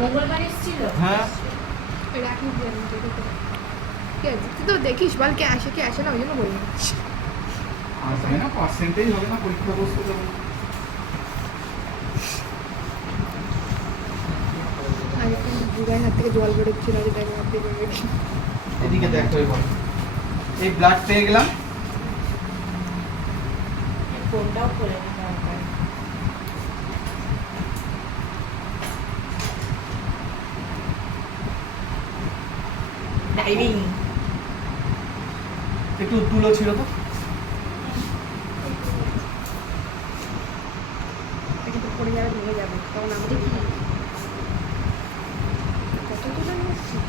মঙ্গলবার এসেছিল। হ্যাঁ রাখি জানি কে তুই তো দেখিস বল কে আসে না ওই জন্য বললাম। আসবে না, পার্সেন্টেজ হবে না, পরীক্ষা বসতে যাবো। আর একটা বুড়ার হাত থেকে জল বেরোচ্ছিল আর তাই হাত থেকে বেরোচ্ছিল। এদিকে দেখো এবার এই ব্লাড পেয়ে গেলাম। ফোনটাও খুলে না দরকার। ডাইভিং একটু তুলো ছিল তো, এটা তো পড়ে যাবে ভেঙে যাবে তখন আমি দেখি কত তুলে নিচ্ছিস।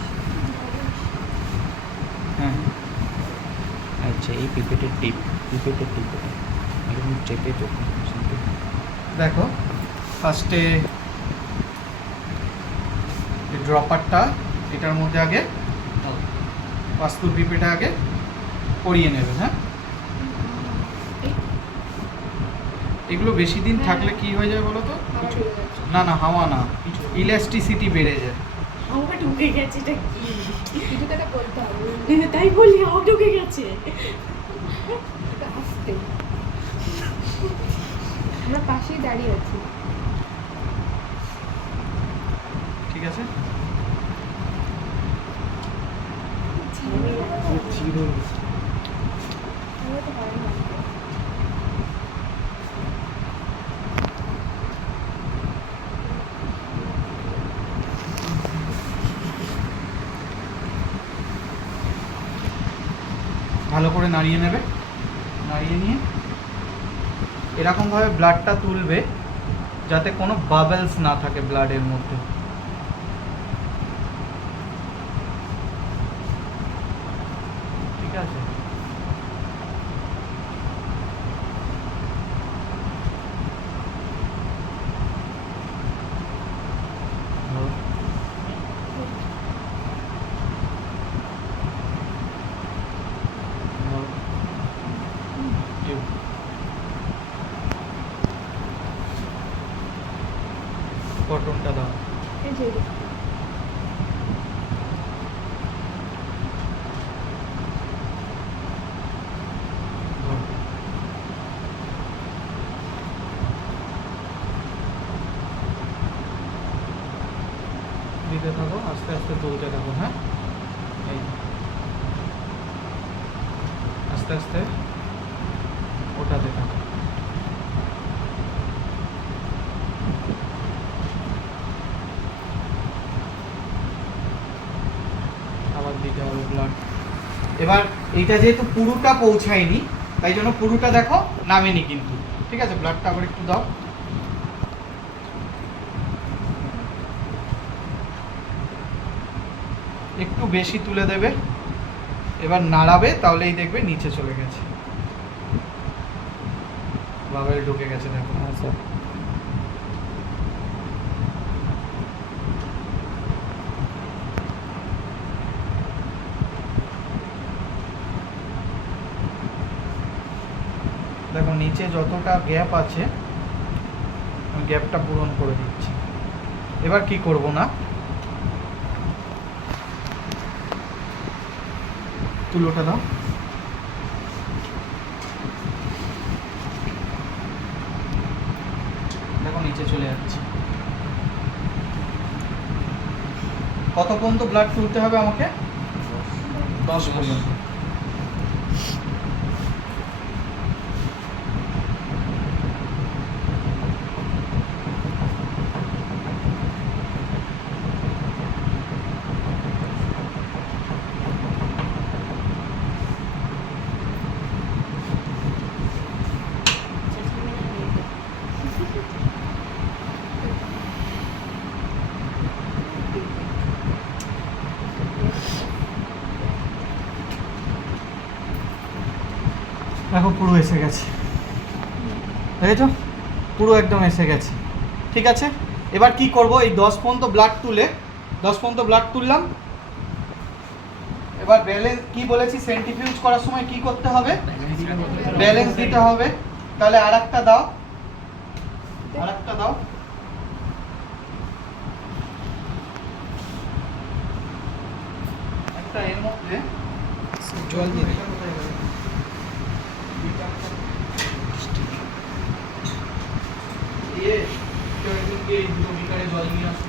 হ্যাঁ আচ্ছা এই পিপেটের টিপ এরকম চেপে যখন দেখো ফার্স্টে এই ড্রপারটা এটার মধ্যে আগে পাস্তুর পিপেটা আগে পরিয়ে নেবে। হ্যাঁ এগুলো বেশি দিন থাকলে কি হয়ে যায় বলো তো? না না হাওয়া না, ইলাস্টিসিটি বেড়ে যায়। আমাকে ঢুকে গেছে, এটা কি? কিছু তো একটা করতে হবে তাই বলি আমার ঢুকে গেছে। এটা আসতে আমরা পাশেই দাঁড়িয়ে আছি। ঠিক আছে আমরা তো হয় না ভালো করে নাড়িয়ে নেবে, নাড়িয়ে নিয়ে এরকমভাবে ব্লাডটা তুলবে যাতে কোনো বাবেলস না থাকে ব্লাডের মধ্যে। ঠিক আছে কটনটা দাও। এই যে দিতে থাকো, আস্তে আস্তে তুলতে থাকো। হ্যাঁ এই আস্তে আস্তে ওটাতে থাকো। আবার দিতে হবে ব্লাড। এবার এইটা যেহেতু পুরোটা পৌঁছায়নি তাই জন্য পুরোটা দেখো নামেনি কিন্তু। ঠিক আছে ব্লাডটা আবার একটু দাও। একটু বেশি তুলে দেবে, এবার নাড়াবে তাহলেই দেখবে নিচে চলে গেছে, বাবেল ঢুকে গেছে। দেখো হ্যাঁ স্যার দেখো নিচে যতটা গ্যাপ আছে আমি গ্যাপটা পূরণ করে দিচ্ছি। এবার কি করব না, তুলোটা দাও। দেখো নিচে চলে যাচ্ছে। কত পর্যন্ত ব্লাড তুলতে হবে আমাকে? 10 পর্যন্ত। দেখো পুরো এসে গেছে, দেখেছো পুরো একদম এসে গেছে। ঠিক আছে এবার কি করব, এই 10 পর্যন্ত ব্লাড তুলে 10 পর্যন্ত ব্লাড তুললাম। এবার ব্যালেন্স কি বলেছি, সেন্ট্রিফিউজ করার সময় কি করতে হবে? ব্যালেন্স দিতে হবে। তাহলে আরেকটা দাও, আরেকটা দাও। একটা এর মধ্যে জল দিয়ে দিই। দিয়ে কেউ একজনকে এই 2 বিকারে জল নিয়ে আসো।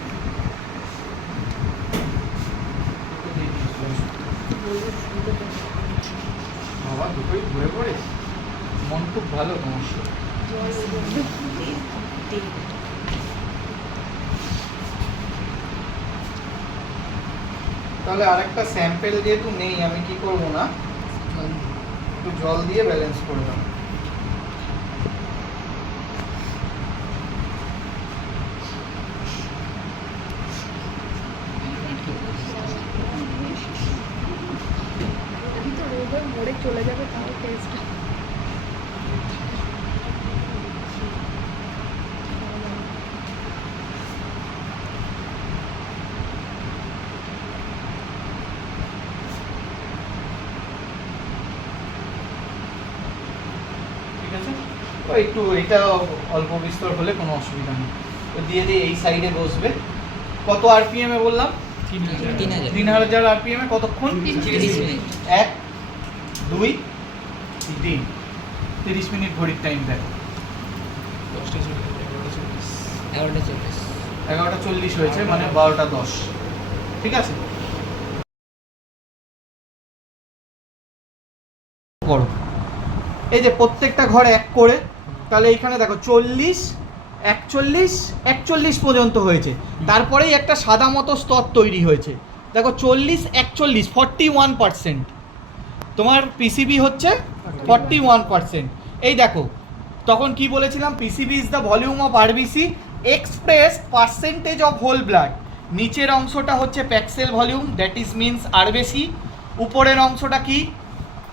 বাবা দুটোই ঘুরে পড়ে মন খুব ভালো তোমার। তাহলে আরেকটা স্যাম্পেল যেহেতু নেই আমি কি করব না একটু জল দিয়ে ব্যালেন্স করে দেবো। আমি তো রোদের মোড়ে চলে যাবে তাও টেস্ট ঠিক আছে, তো একটু এটা অল্প বিস্তর হলে কোনো অসুবিধা নেই। তো দিয়ে দিয়ে এই সাইডে বসবে। কত আরপিএম এ বললাম? 3000 3000 আরপিএম এ কতক্ষণ? 30 মিনিট। 1 2 3 30 মিনিট ঘড়ির টাইম দেখো। 11:40 হয়েছে মানে 12:10। ঠিক আছে, করো। এই যে প্রত্যেকটা ঘর এক করে, তাহলে এইখানে দেখো 40 41 41 পর্যন্ত হয়েছে। তারপরেই একটা সাদা মতো স্তর তৈরি হয়েছে। দেখো 40 41 41%। তোমার পিসিবি হচ্ছে 41%। এই দেখো তখন কি বলেছিলাম, PCV is the volume of RBC express percentage of whole blood. নিচের অংশটা হচ্ছে packed cell volume, that is means RBC. উপরের অংশটা কি?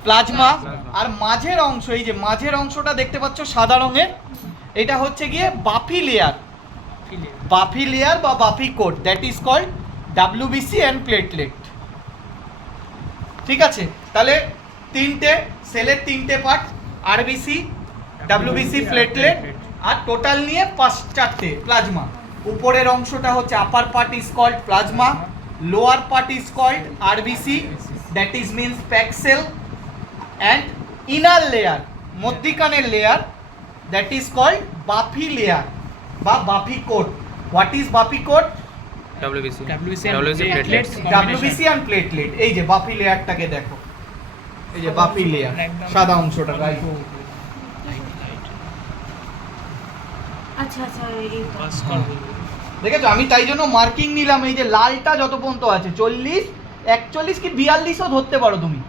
প্লাজমা। আর মাঝের অংশ, এই যে মাঝের অংশটা দেখতে পাচ্ছ সাদা রঙের, এটা হচ্ছে গিয়ে বাফি লেয়ার। বাফি লেয়ার বা buffy coat, that is called WBC and platelet. ঠিক আছে, তাহলে তিনটে সেলের তিনটে পার্ট, আরবিসি, ডাব্লিউবিসি, প্লেটলেট, আর টোটাল নিয়ে 4টে প্লাজমা। উপরের অংশটা হচ্ছে upper part is called plasma, lower part is called RBC, that is means packed cell, and inner layer, মধ্যিখানের layer, that is called buffy layer বা buffy coat. What is buffy coat? WBC platelets WBC and platelet. এই যে বাফি লেয়ারটাকে দেখো, এই যে বাফি layer সাদা অংশটা, right. আচ্ছা আচ্ছা এই দেখেছো, আমি তাই জন্য মার্কিং নিলাম। এই যে লালটা যত পর্যন্ত আছে 40 41 কি 42ও ধরতে পারো তুমি।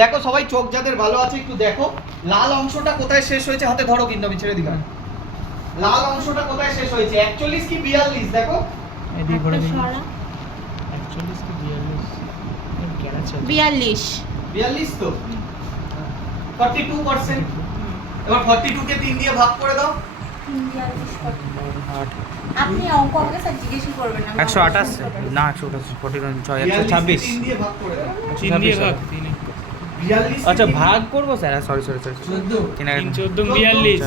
দেখো সবাই চোখ যাদের ভালো আছে একটু দেখো লাল অংশটা কোথায় শেষ হয়েছে, হাতে ধরো কিন্তু আমি ছেড়ে দিলাম। লাল অংশটা কোথায় শেষ হয়েছে, 41 কি 42? দেখো এদিকে ঘুরে দিন। সরা 41 কি 42 42 42 তো 42%। এবার 42 কে 3 দিয়ে ভাগ করে দাও। আপনি অঙ্ক আমাকে স্যার জিজ্ঞেস করবেন না 128 না 128 49 42 কে 126 3 দিয়ে ভাগ করে দাও। 3 দিয়ে ভাগ 3 42 কে আচ্ছা 3 ভাগ করবো স্যার, সরি 14 3 14 42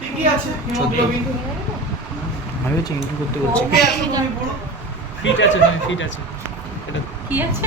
ঠিকই আছে হিমোগ্লোবিন। আমি হচ্ছে ইন্টু করতে বলছি। ওকে আছে তুমি পুরো ফিট আছে, ফিট আছে। এটা কি আছে